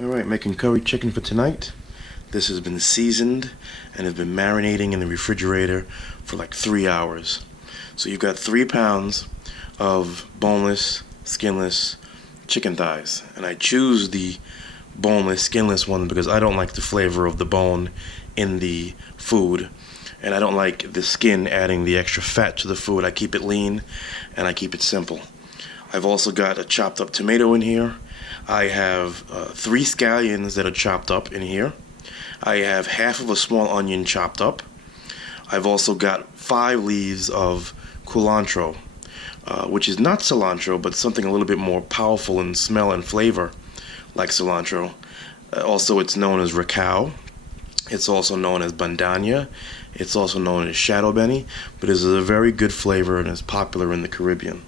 Alright, making curry chicken for tonight. This has been seasoned and has been marinating in the refrigerator for like 3 hours. So you've got 3 pounds of boneless, skinless chicken thighs. And I choose the boneless, skinless one because I don't like the flavor of the bone in the food. And I don't like the skin adding the extra fat to the food. I keep it lean and I keep it simple. I've also got a chopped up tomato in here. I have 3 scallions that are chopped up in here. I have half of a small onion chopped up. I've also got 5 leaves of culantro, which is not cilantro, but something a little bit more powerful in smell and flavor, like cilantro. Also, it's known as Recao. It's also known as Bandana. It's also known as Shadon Beni, but it is a very good flavor and is popular in the Caribbean.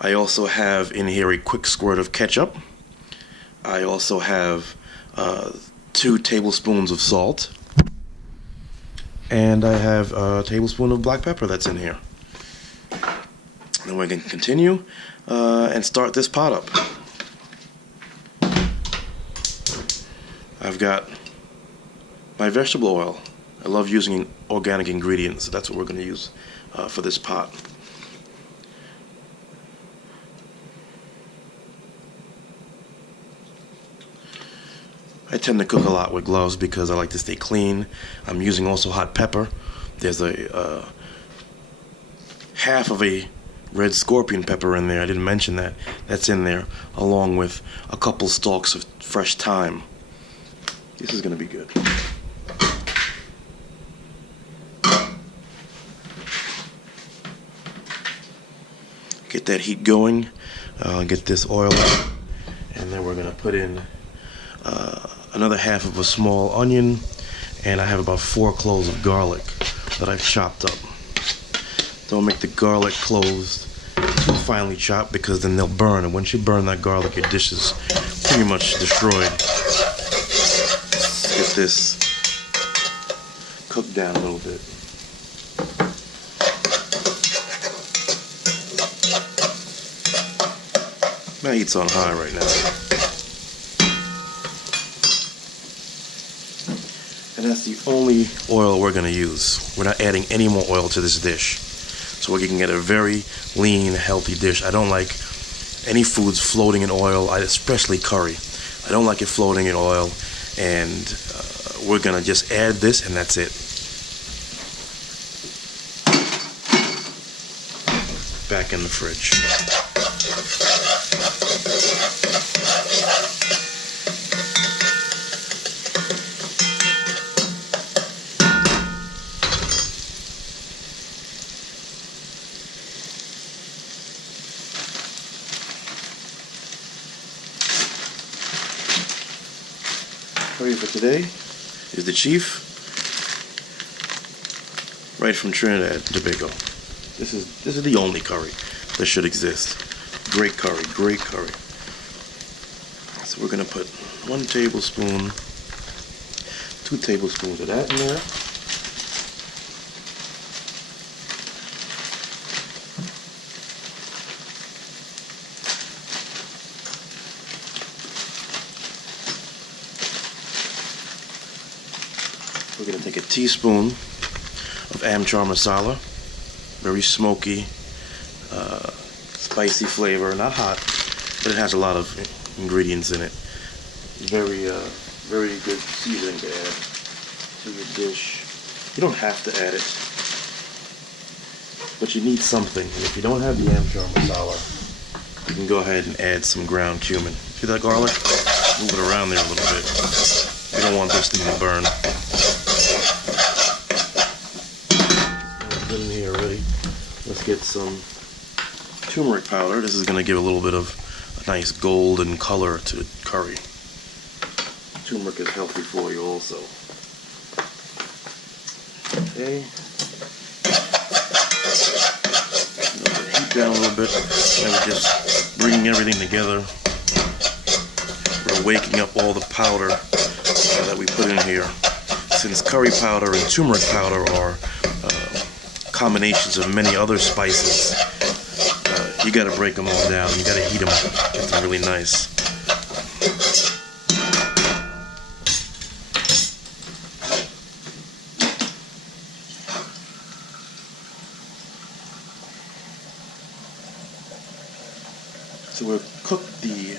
I also have in here a quick squirt of ketchup. I also have 2 tablespoons of salt. And I have a tablespoon of black pepper that's in here. Then we can continue and start this pot up. I've got my vegetable oil. I love using organic ingredients, so that's what we're going to use for this pot. I tend to cook a lot with gloves because I like to stay clean. I'm using also hot pepper. There's a half of a red scorpion pepper in there. I didn't mention that. That's in there, along with a couple stalks of fresh thyme. This is going to be good. Get that heat going. Get this oil out. And then we're going to put in another half of a small onion, and I have about 4 cloves of garlic that I've chopped up. Don't make the garlic cloves too finely chopped because then they'll burn, and once you burn that garlic, your dish is pretty much destroyed. Let's get this cooked down a little bit. My heat's on high right now. And that's the only oil we're going to use. We're not adding any more oil to this dish. So we can get a very lean, healthy dish. I don't like any foods floating in oil, especially curry. I don't like it floating in oil. And we're going to just add this, and that's it. Back in the fridge. Curry for today is the chief, right from Trinidad and Tobago. This is the only curry that should exist. Great curry, great curry. So we're gonna put 1 tablespoon, 2 tablespoons of that in there. We're going to take a teaspoon of Amchar Masala. Very smoky, spicy flavor. Not hot, but it has a lot of ingredients in it. Very good seasoning to add to your dish. You don't have to add it, but you need something. And if you don't have the Amchar Masala, you can go ahead and add some ground cumin. See that garlic? Move it around there a little bit. You don't want this thing to burn. In here already. Let's get some turmeric powder. This is going to give a little bit of a nice golden color to curry. Turmeric is healthy for you also. Okay. Heat down a little bit. And we're just bringing everything together. We're waking up all the powder that we put in here. Since curry powder and turmeric powder are combinations of many other spices, you got to break them all down. You got to heat them, get them really nice. So we'll cook the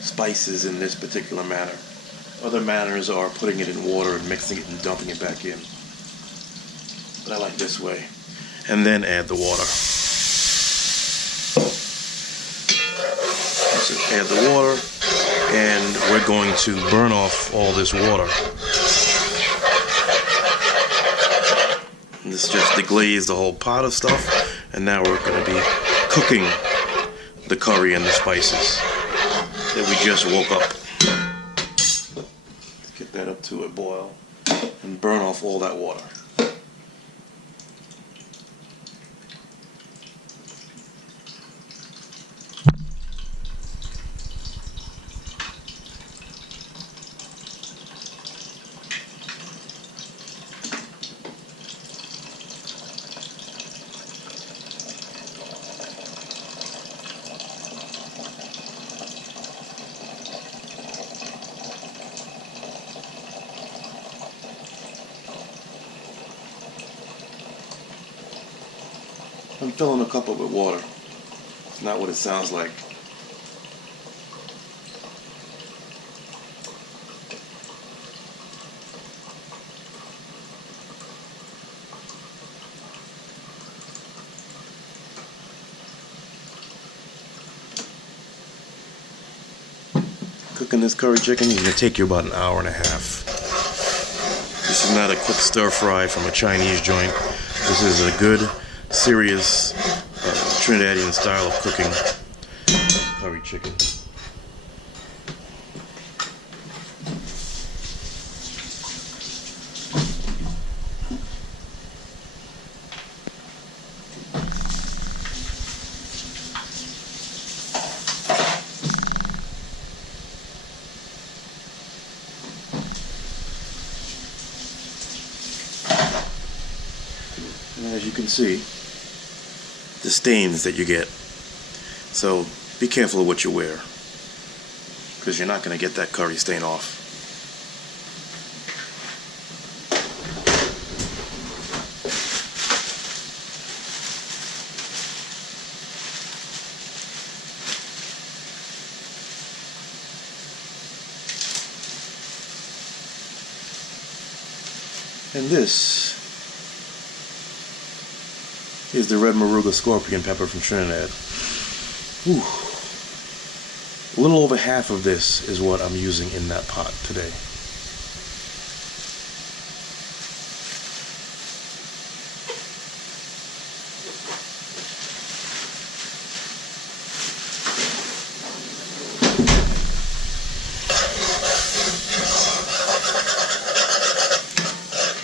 spices in this particular manner. Other manners are putting it in water and mixing it and dumping it back in. But I like this way. And then add the water. So add the water, and we're going to burn off all this water. And this just deglazed the whole pot of stuff, and now we're going to be cooking the curry and the spices that we just woke up. Let's get that up to a boil and burn off all that water. I'm filling a cup up with water. It's not what it sounds like. Cooking this curry chicken is going to take you about an hour and a half. This is not a quick stir fry from a Chinese joint. This is a good, serious Trinidadian style of cooking curry chicken. And as you can see, the stains that you get. So be careful of what you wear, because you're not going to get that curry stain off. And this is the red Moruga scorpion pepper from Trinidad. Whew. A little over half of this is what I'm using in that pot today.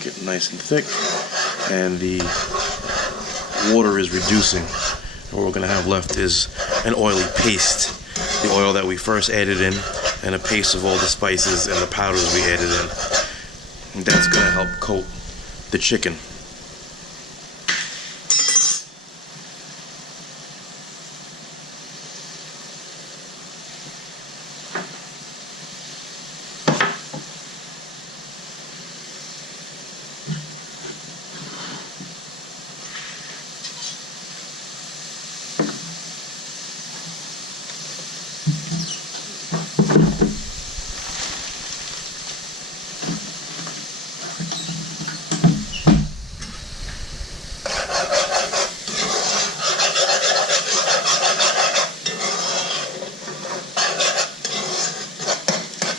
Get nice and thick, and the water is reducing. What we're going to have left is an oily paste. The oil that we first added in, and a paste of all the spices and the powders we added in. And that's going to help coat the chicken.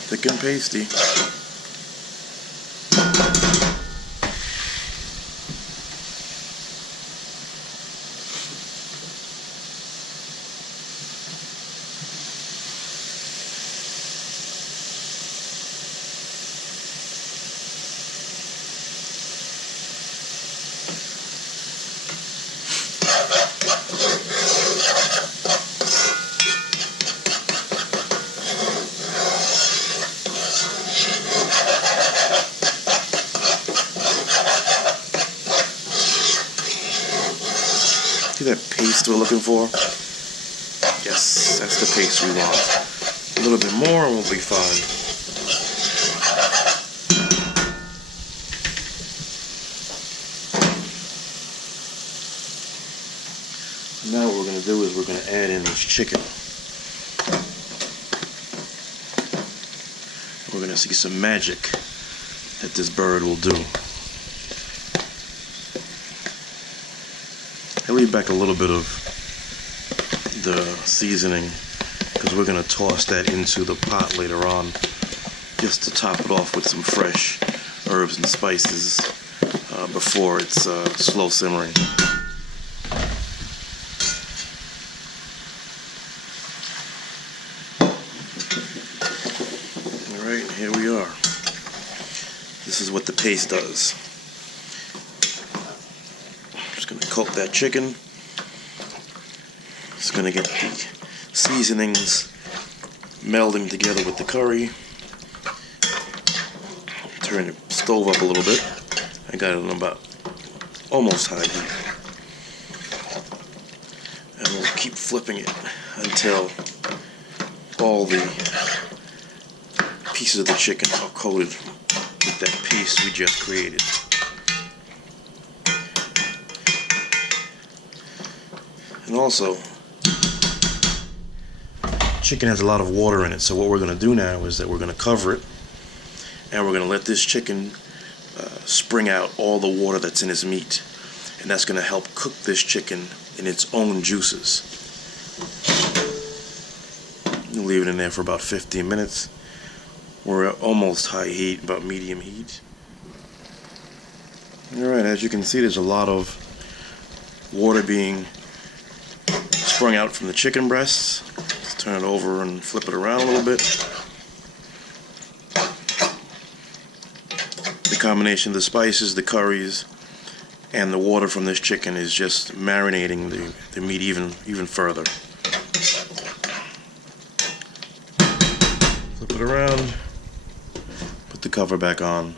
Thick and pasty. See that paste we're looking for? Yes, that's the paste we want. A little bit more and we'll be fine. Now what we're going to do is we're going to add in this chicken. We're going to see some magic that this bird will do. I leave back a little bit of the seasoning because we're going to toss that into the pot later on, just to top it off with some fresh herbs and spices before it's slow simmering. Alright, here we are. This is what the paste does. I'm just going to coat that chicken. It's going to get the seasonings melding together with the curry. Turn the stove up a little bit. I got it on about almost high heat. And we'll keep flipping it until all the pieces of the chicken are coated with that paste we just created. And also, chicken has a lot of water in it, so what we're going to do now is that we're going to cover it, and we're going to let this chicken spring out all the water that's in its meat, and that's going to help cook this chicken in its own juices. We'll leave it in there for about 15 minutes. We're at almost high heat, about medium heat. Alright, as you can see, there's a lot of water being sprung out from the chicken breasts. Let's turn it over and flip it around a little bit. The combination of the spices, the curries, and the water from this chicken is just marinating the meat even further. Flip it around, put the cover back on,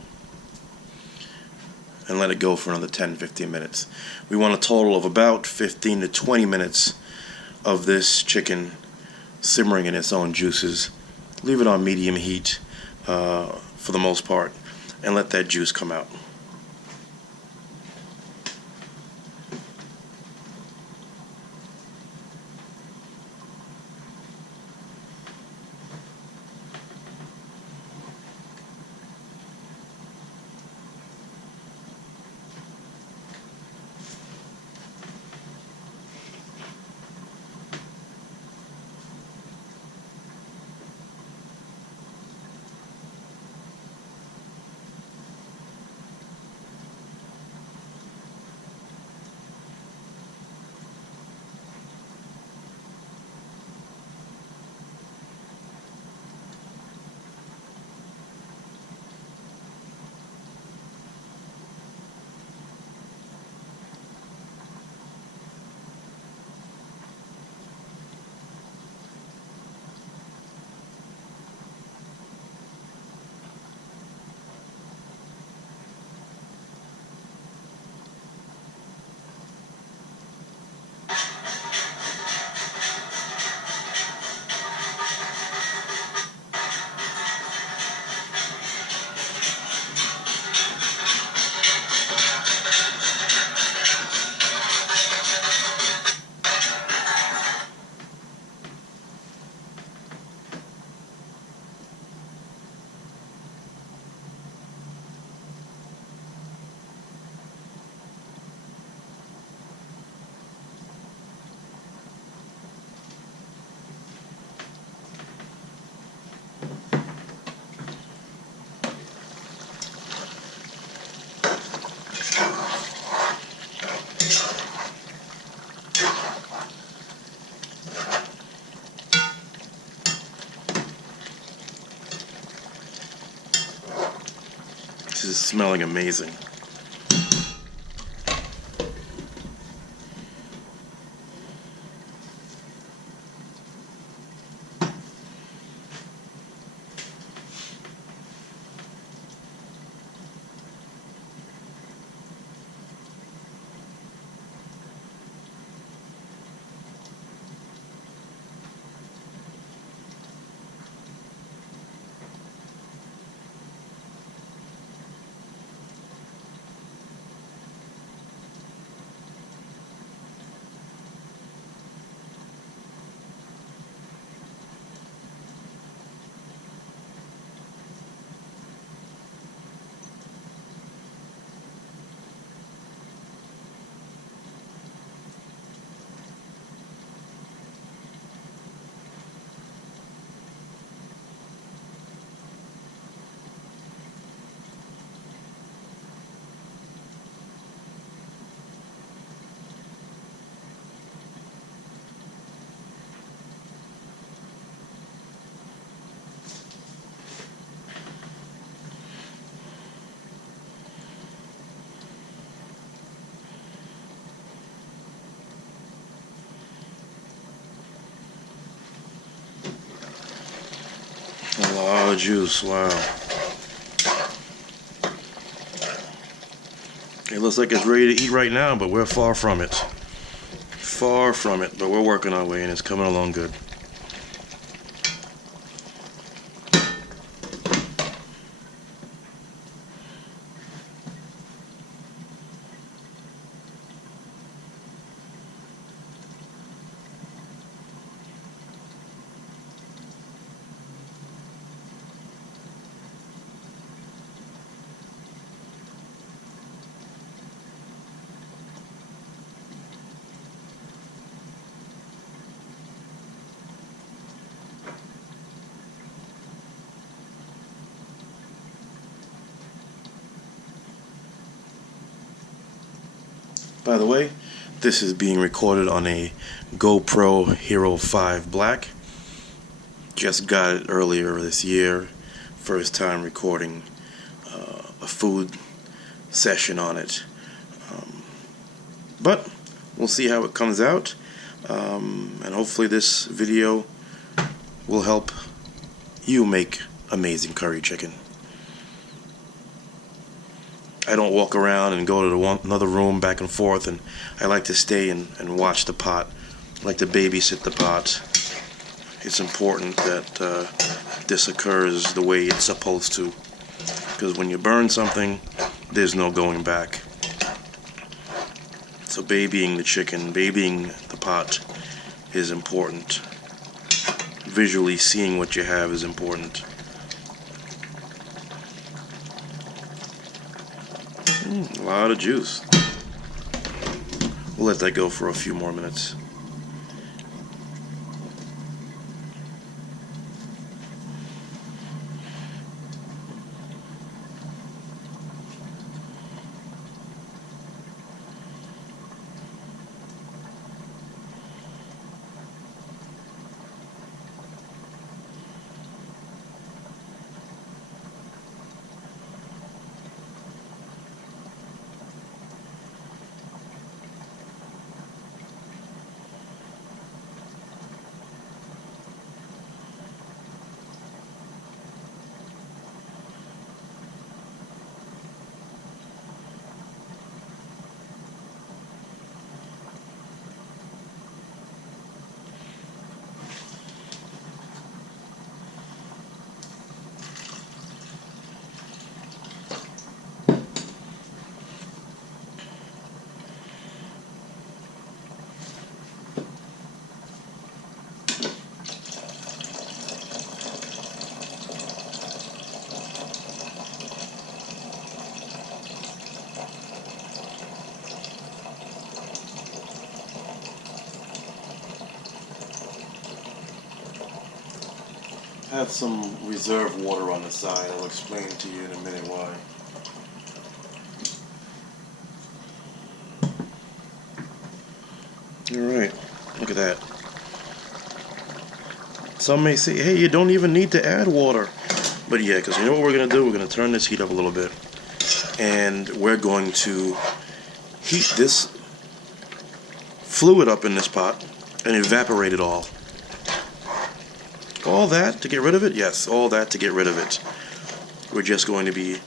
and let it go for another 10-15 minutes. We want a total of about 15 to 20 minutes of this chicken simmering in its own juices. Leave it on medium heat for the most part, and let that juice come out. This is smelling amazing. lot of juice, wow. It looks like it's ready to eat right now, but we're far from it. Far from it, but we're working our way and it's coming along good. By the way, this is being recorded on a GoPro Hero 5 Black. Just got it earlier this year. First time recording a food session on it. But we'll see how it comes out. And hopefully this video will help you make amazing curry chicken. I don't walk around and go to another room back and forth, and I like to stay and watch the pot. I like to babysit the pot. It's important that this occurs the way it's supposed to, because when you burn something, there's no going back. So babying the chicken, babying the pot is important. Visually seeing what you have is important. A lot of juice. We'll let that go for a few more minutes. Have some reserve water on the side. I'll explain to you in a minute why. Alright, look at that. Some may say, hey, you don't even need to add water. But yeah, because you know what we're going to do? We're going to turn this heat up a little bit. And we're going to heat this fluid up in this pot and evaporate it all. All that to get rid of it? Yes, all that to get rid of it. We're just going to be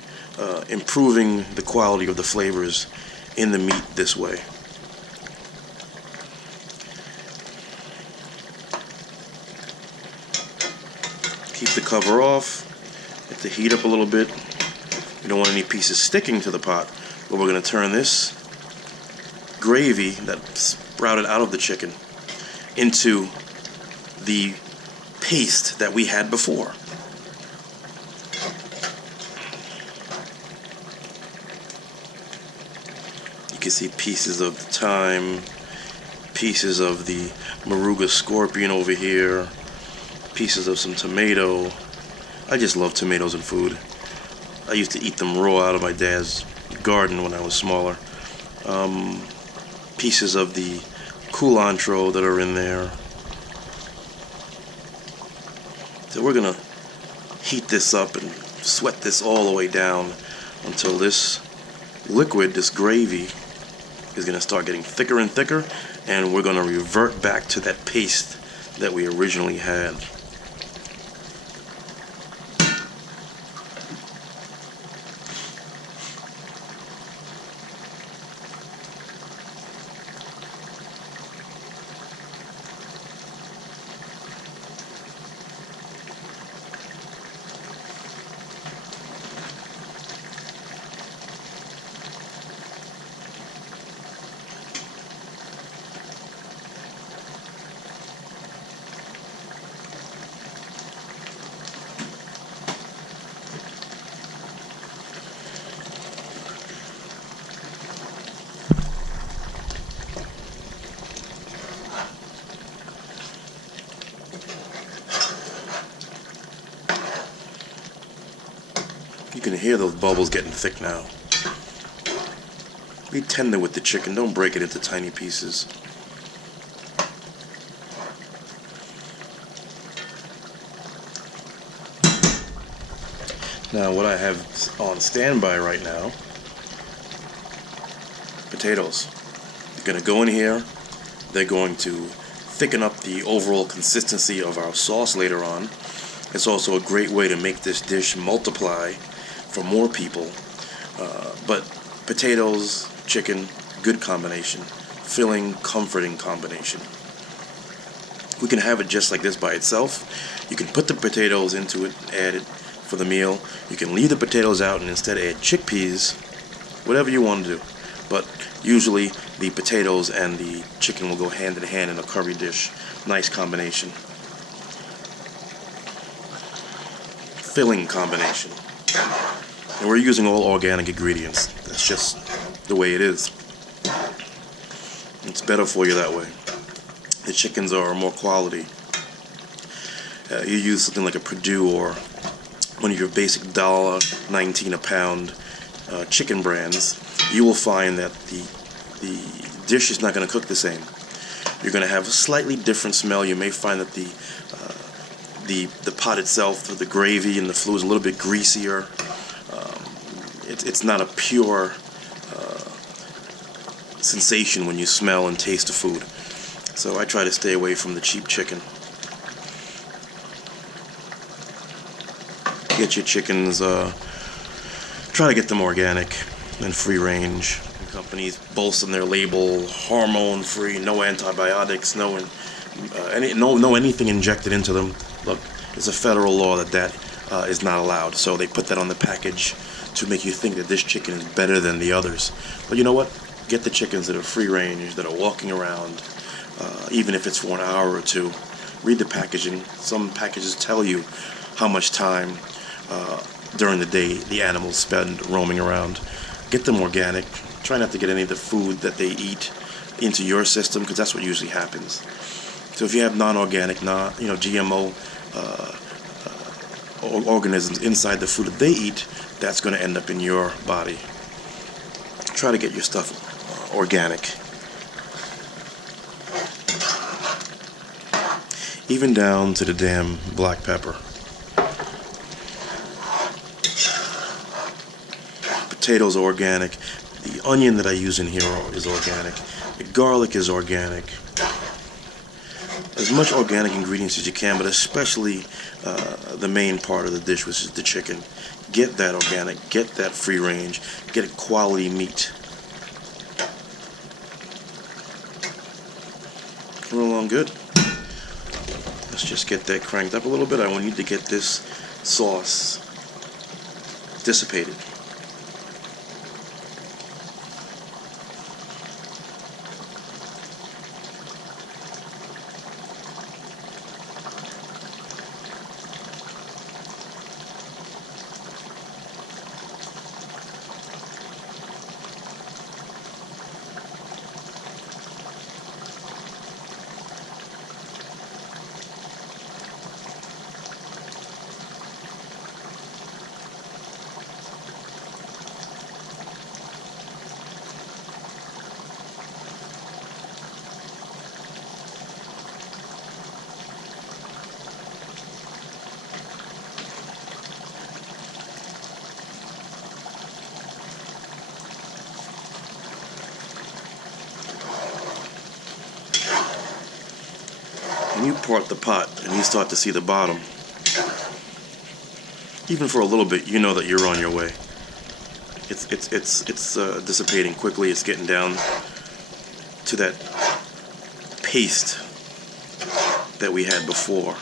improving the quality of the flavors in the meat this way. Keep the cover off. Let the heat up a little bit. You don't want any pieces sticking to the pot. But we're going to turn this gravy that sprouted out of the chicken into the paste that we had before. You can see pieces of the thyme, pieces of the Moruga scorpion over here, pieces of some tomato. I just love tomatoes in food. I used to eat them raw out of my dad's garden when I was smaller. Pieces of the culantro that are in there. So we're going to heat this up and sweat this all the way down until this liquid, this gravy, is going to start getting thicker and thicker, and we're going to revert back to that paste that we originally had. can hear those bubbles getting thick now. Be tender with the chicken. Don't break it into tiny pieces. Now what I have on standby right now, potatoes. They're going to go in here. They're going to thicken up the overall consistency of our sauce later on. It's also a great way to make this dish multiply for more people. But potatoes, chicken, good combination. Filling, comforting combination. We can have it just like this by itself. You can put the potatoes into it, add it for the meal. You can leave the potatoes out and instead add chickpeas, whatever you want to do. But usually the potatoes and the chicken will go hand in hand in a curry dish. Nice combination. Filling combination. And we're using all organic ingredients. That's just the way it is. It's better for you that way. The chickens are more quality. You use something like a Purdue or one of your basic $1.19 a pound chicken brands, you will find that the dish is not going to cook the same. You're going to have a slightly different smell. You may find that the pot itself, the gravy and the fluid is a little bit greasier. It's not a pure sensation when you smell and taste the food. So I try to stay away from the cheap chicken. Get your chickens, try to get them organic and free range. Companies boast on their label, hormone free, no antibiotics, no anything injected into them. Look, it's a federal law that is not allowed. So they put that on the package to make you think that this chicken is better than the others. But you know what? Get the chickens that are free range, that are walking around, even if it's for an hour or two. Read the packaging. Some packages tell you how much time during the day the animals spend roaming around. Get them organic. Try not to get any of the food that they eat into your system, because that's what usually happens. So if you have non-organic, GMO organisms inside the food that they eat, that's going to end up in your body. Try to get your stuff organic. Even down to the damn black pepper. Potatoes are organic. The onion that I use in here is organic. The garlic is organic. As much organic ingredients as you can, but especially the main part of the dish, which is the chicken. Get that organic, get that free range, get quality meat. Coming along good. Let's just get that cranked up a little bit. I need to get this sauce dissipated. When you part the pot and you start to see the bottom, even for a little bit, you know that you're on your way. It's dissipating quickly. It's getting down to that paste that we had before.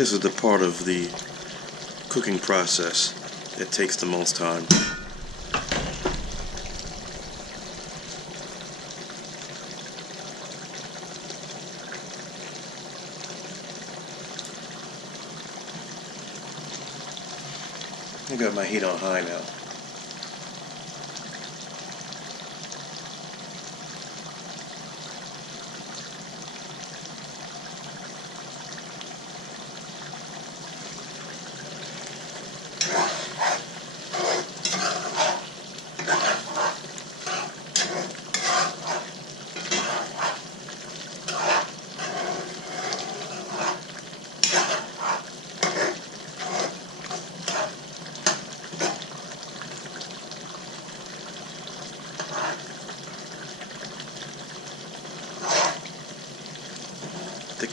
This is the part of the cooking process that takes the most time. I got my heat on high now.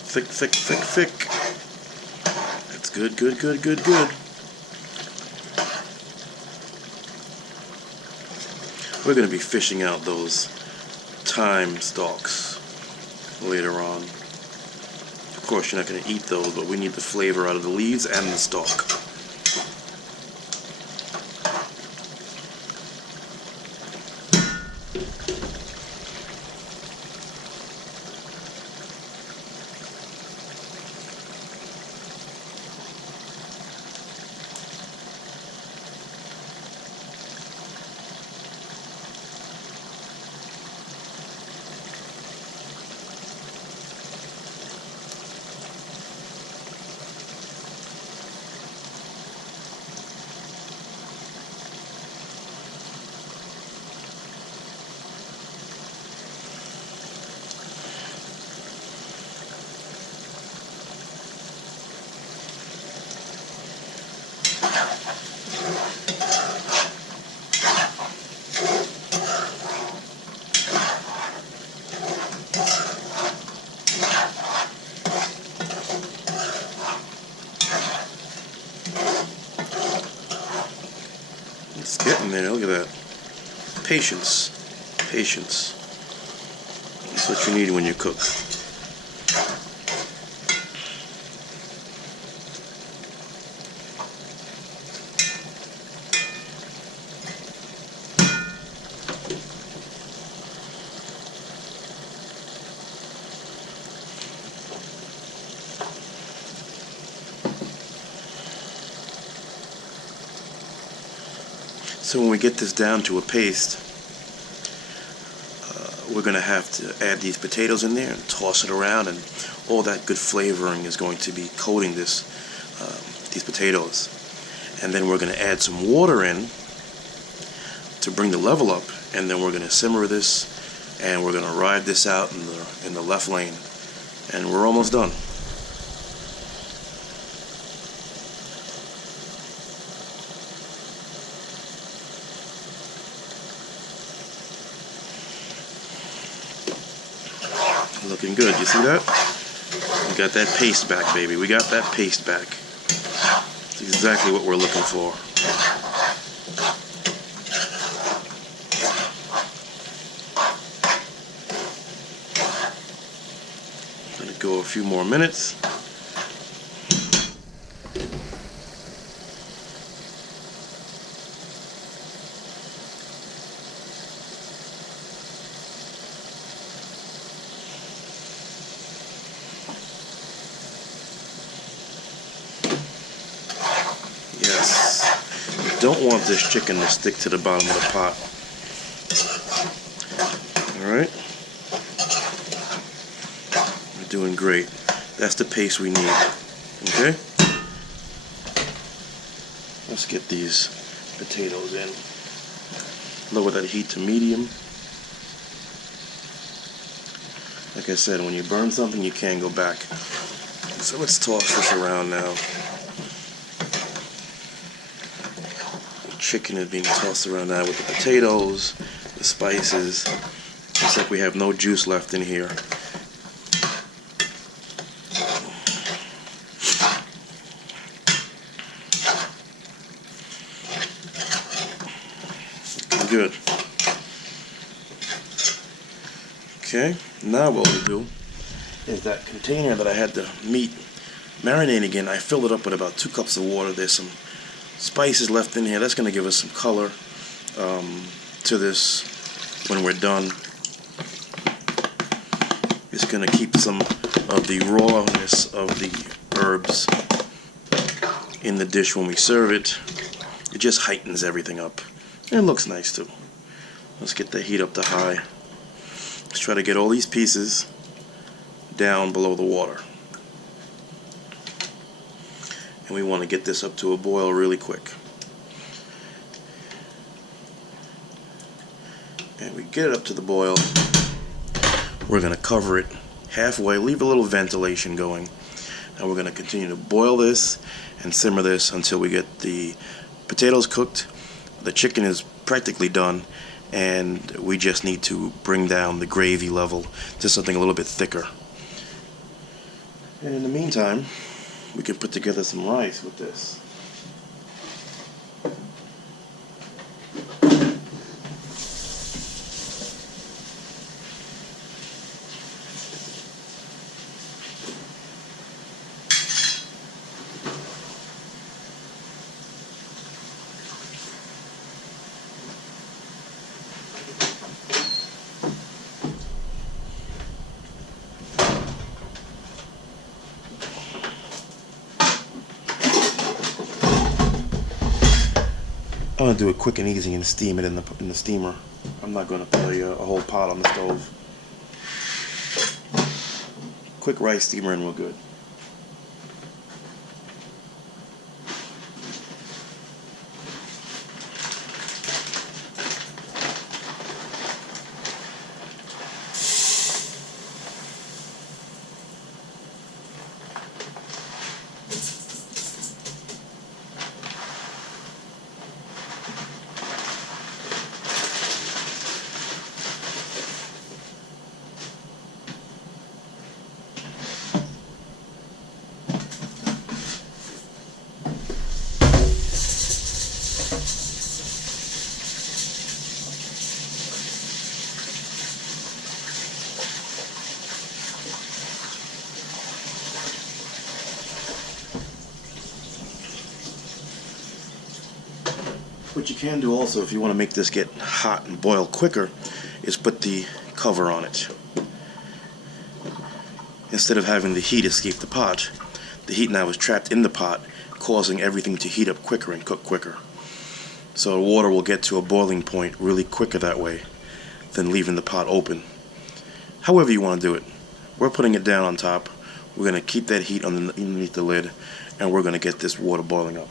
Thick, thick, thick, thick, thick. That's good, good, good, good, good. We're going to be fishing out those thyme stalks later on. Of course, you're not going to eat those, but we need the flavor out of the leaves and the stalk. It's getting there, look at that. Patience. Patience. That's what you need when you cook. So when we get this down to a paste, we're going to have to add these potatoes in there and toss it around, and all that good flavoring is going to be coating these potatoes. And then we're going to add some water in to bring the level up, and then we're going to simmer this, and we're going to ride this out in the left lane, and we're almost done. Looking good, you see that? We got that paste back, baby. We got that paste back. That's exactly what we're looking for. Let it go a few more minutes. Don't want this chicken to stick to the bottom of the pot. Alright? We're doing great. That's the paste we need. Okay? Let's get these potatoes in. Lower that heat to medium. Like I said, when you burn something, you can't go back. So let's toss this around now. Chicken is being tossed around now with the potatoes, the spices. Looks like we have no juice left in here. Good. Okay, now what we'll do is that container that I had the meat marinating in, I filled it up with about 2 cups of water. There's some spices left in here. That's going to give us some color to this when we're done. It's going to keep some of the rawness of the herbs in the dish when we serve it. It just heightens everything up. And it looks nice too. Let's get the heat up to high. Let's try to get all these pieces down below the water. And we want to get this up to a boil really quick. And we get it up to the boil. We're going to cover it halfway, leave a little ventilation going. And we're going to continue to boil this and simmer this until we get the potatoes cooked. The chicken is practically done, and we just need to bring down the gravy level to something a little bit thicker. And in the meantime, we can put together some rice with this. I'm going to do it quick and easy and steam it in the steamer. I'm not going to put a whole pot on the stove. Quick rice steamer and we're good. What you can do also, if you want to make this get hot and boil quicker, is put the cover on it. Instead of having the heat escape the pot, the heat now is trapped in the pot, causing everything to heat up quicker and cook quicker. So the water will get to a boiling point really quicker that way than leaving the pot open. However you want to do it. We're putting it down on top. We're going to keep that heat underneath the lid, and we're going to get this water boiling up.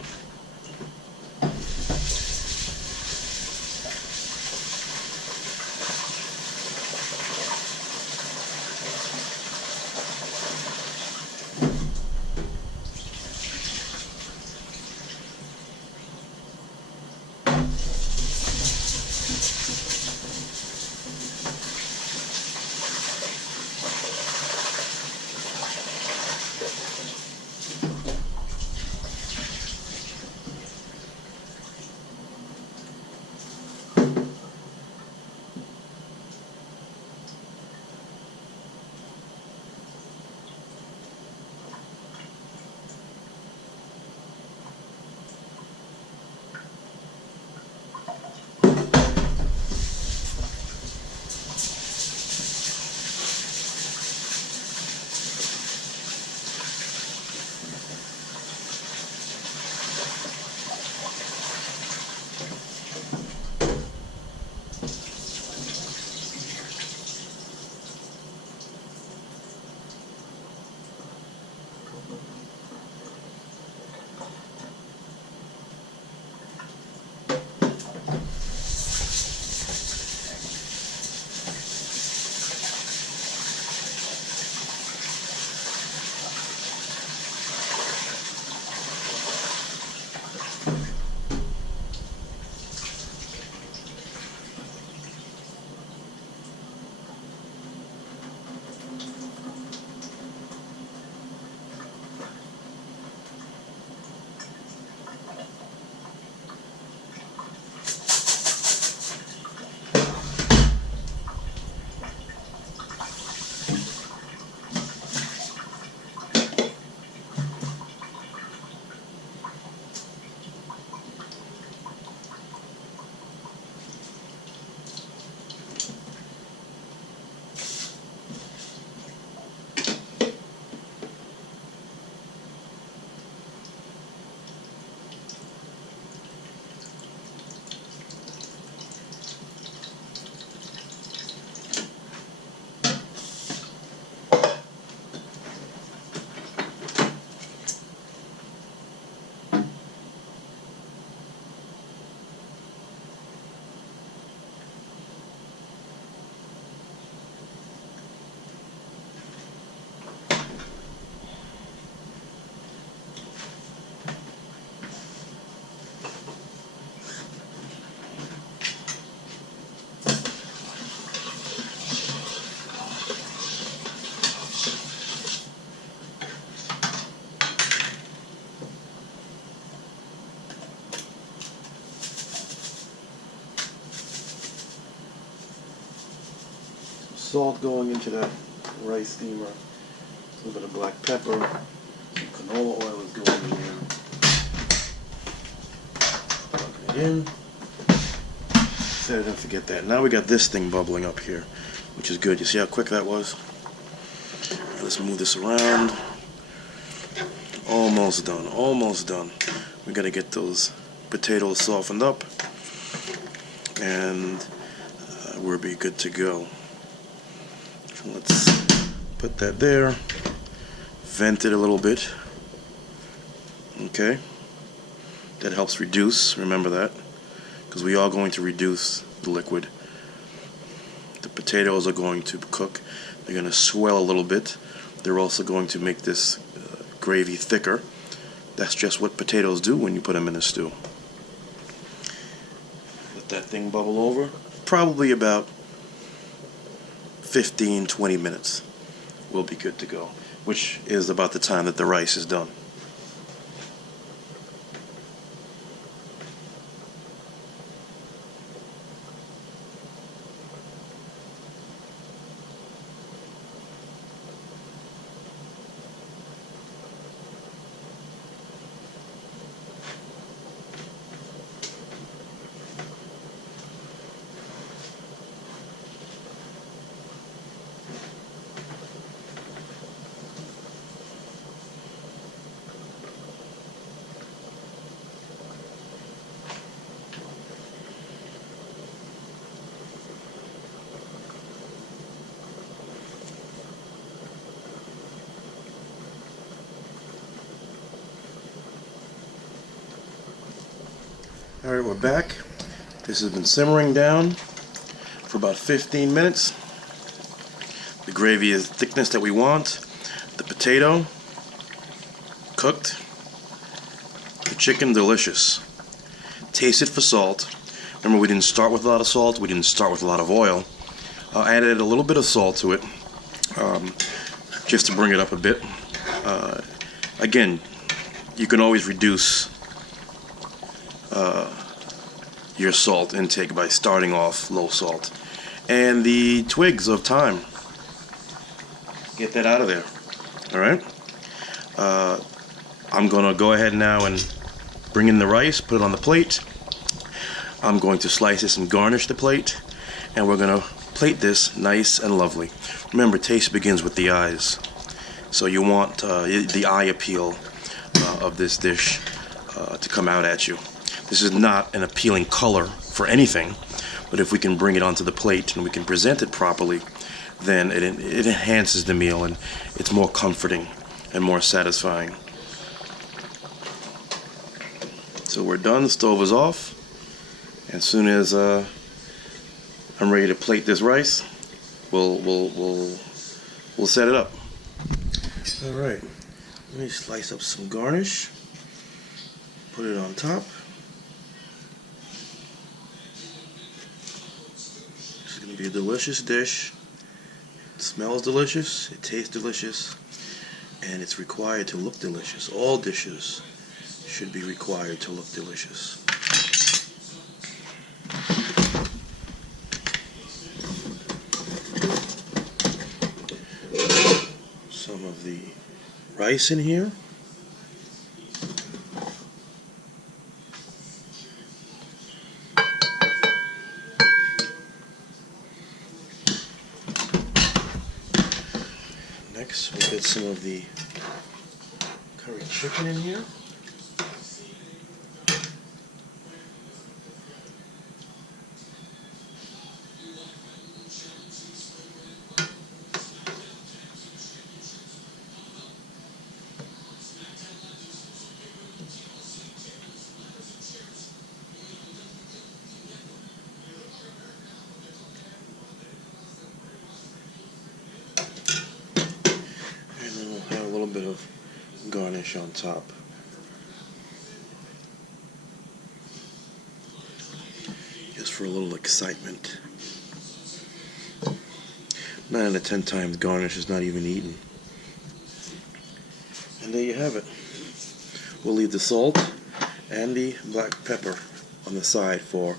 salt going into that rice steamer. A little bit of black pepper. Some canola oil is going in here. Plug it in. Said I didn't forget that. Now we got this thing bubbling up here, which is good. You see how quick that was? Let's move this around. Almost done. Almost done. We got to get those potatoes softened up, and we'll be good to go. So let's put that there. Vent it a little bit. Okay. That helps reduce. Remember that, because we are going to reduce the liquid. The potatoes are going to cook. They're going to swell a little bit. They're also going to make this gravy thicker. That's just what potatoes do when you put them in a stew. Let that thing bubble over. Probably about 15-20 minutes. We'll be good to go, which is about the time that the rice is done. Alright, we're back. This has been simmering down for about 15 minutes. The gravy is the thickness that we want. The potato cooked. The chicken delicious. Taste it for salt. Remember, we didn't start with a lot of salt. We didn't start with a lot of oil. I added a little bit of salt to it, just to bring it up a bit. Again, you can always reduce your salt intake by starting off low salt. And the twigs of thyme, get that out of there. Alright, I'm gonna go ahead now and bring in the rice, put it on the plate. I'm going to slice this and garnish the plate, and we're gonna plate this nice and lovely. Remember, taste begins with the eyes, so you want the eye appeal of this dish to come out at you. This is not an appealing color for anything, but if we can bring it onto the plate and we can present it properly, then it enhances the meal and it's more comforting and more satisfying. So we're done. The stove is off. As soon as I'm ready to plate this rice, we'll set it up. All right. Let me slice up some garnish. Put it on top. Be a delicious dish. It smells delicious, it tastes delicious, and it's required to look delicious. All dishes should be required to look delicious. Some of the rice in here. Next, we'll get some of the curry chicken in here. Bit of garnish on top. Just for a little excitement. 9 out of 10 times garnish is not even eaten. And there you have it. We'll leave the salt and the black pepper on the side for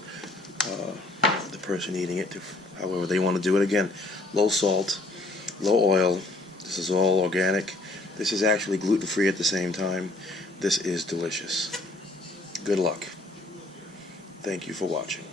the person eating it to however they want to do it. Again, low salt, low oil. This is all organic. This is actually gluten-free at the same time. This is delicious. Good luck. Thank you for watching.